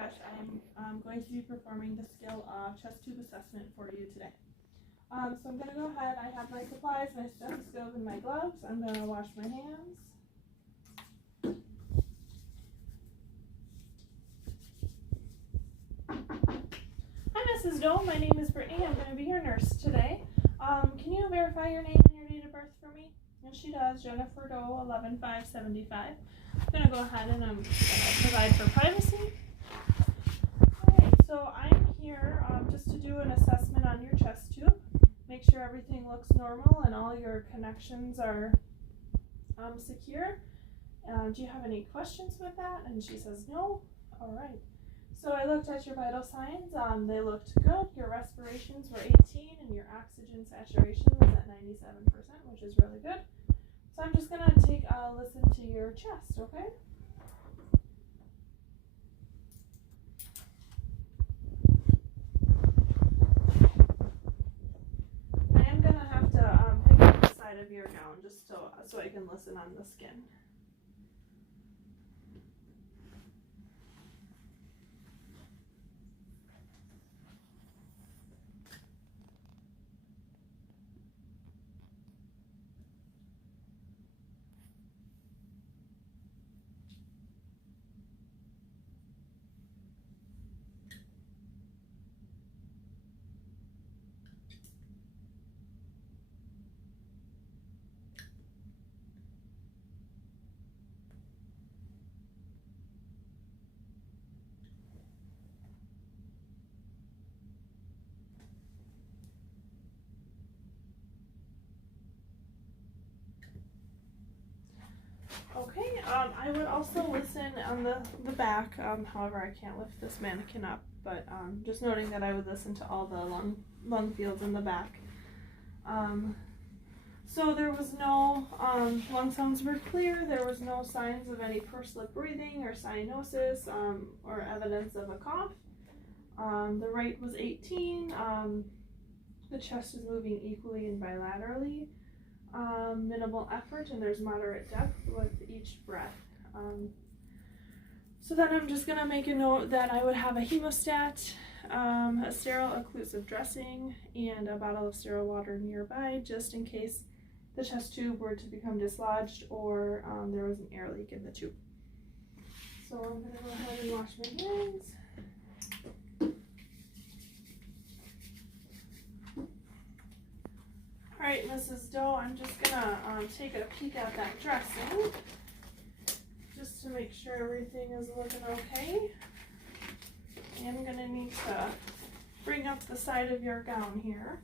Prakash. I'm going to be performing the skill chest tube assessment for you today. So I'm going to go ahead. I have my supplies, my stethoscope, and my gloves. I'm going to wash my hands. Hi, Mrs. Doe. My name is Brittany. I'm going to be your nurse today. Can you verify your name and your date of birth for me? And she does. Jennifer Doe, 11/5/75. I'm going to go ahead and provide for privacy. Alright, so I'm here just to do an assessment on your chest tube. Make sure everything looks normal and all your connections are secure. Do you have any questions with that? And she says no. Alright. So I looked at your vital signs. They looked good. Your respirations were 18 and your oxygen saturation was at 97%, which is really good. So I'm just going to take a listen to your chest, okay? I am going to have to pick up the side of your gown just so I can listen on the skin. Okay, I would also listen on the back, however I can't lift this mannequin up, but just noting that I would listen to all the lung fields in the back. So there was no, lung sounds were clear, there was no signs of any pursed lip breathing or cyanosis or evidence of a cough. The rate was 18, the chest is moving equally and bilaterally. Minimal effort, and there's moderate depth with each breath. So then I'm just going to make a note that I would have a hemostat, a sterile occlusive dressing, and a bottle of sterile water nearby just in case the chest tube were to become dislodged or there was an air leak in the tube. So I'm going to go ahead and wash my hands. Alright, Mrs. Doe, I'm just gonna take a peek at that dressing just to make sure everything is looking okay. I'm gonna need to bring up the side of your gown here.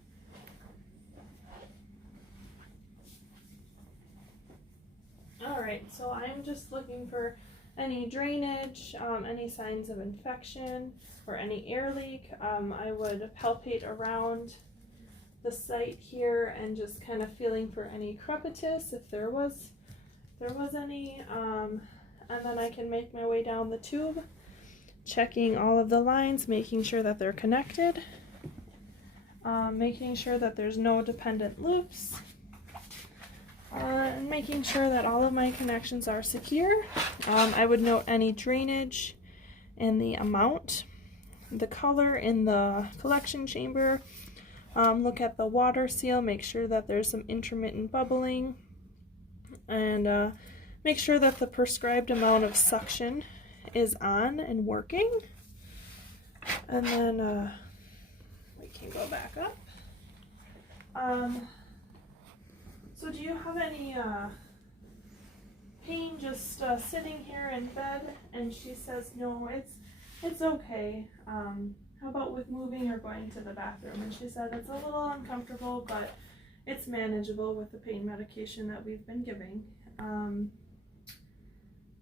Alright, so I'm just looking for any drainage, any signs of infection, or any air leak. I would palpate around the site here and just kind of feeling for any crepitus if there was any, and then I can make my way down the tube, checking all of the lines, making sure that they're connected, making sure that there's no dependent loops, and making sure that all of my connections are secure. I would note any drainage and the amount, the color in the collection chamber. Look at the water seal, make sure that there's some intermittent bubbling, and make sure that the prescribed amount of suction is on and working. And then we can go back up. So do you have any pain just sitting here in bed? And she says, no, it's okay. How about with moving or going to the bathroom? And she said it's a little uncomfortable, but it's manageable with the pain medication that we've been giving.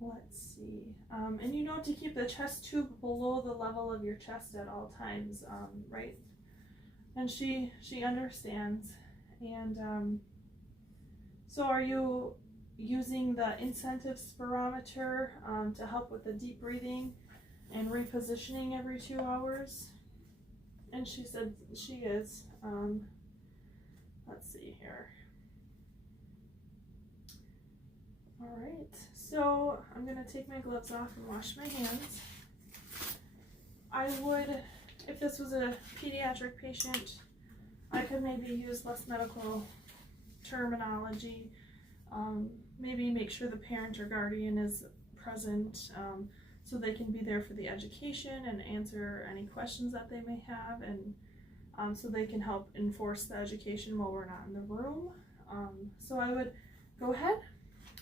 Let's see. And you know to keep the chest tube below the level of your chest at all times, right? And she understands. And so are you using the incentive spirometer to help with the deep breathing and repositioning every 2 hours? And she said she is. Let's see here. Alright, so I'm going to take my gloves off and wash my hands. I would, if this was a pediatric patient, I could maybe use less medical terminology. Maybe make sure the parent or guardian is present, so they can be there for the education and answer any questions that they may have, and so they can help enforce the education while we're not in the room. So I would go ahead,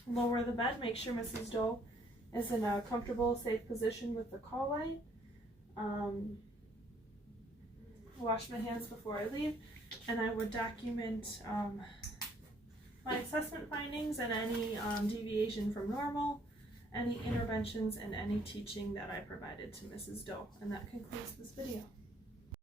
lower the bed, make sure Mrs. Doe is in a comfortable, safe position with the call light. Wash my hands before I leave, and I would document my assessment findings and any deviation from normal, any interventions, and any teaching that I provided to Mrs. Doe. And that concludes this video.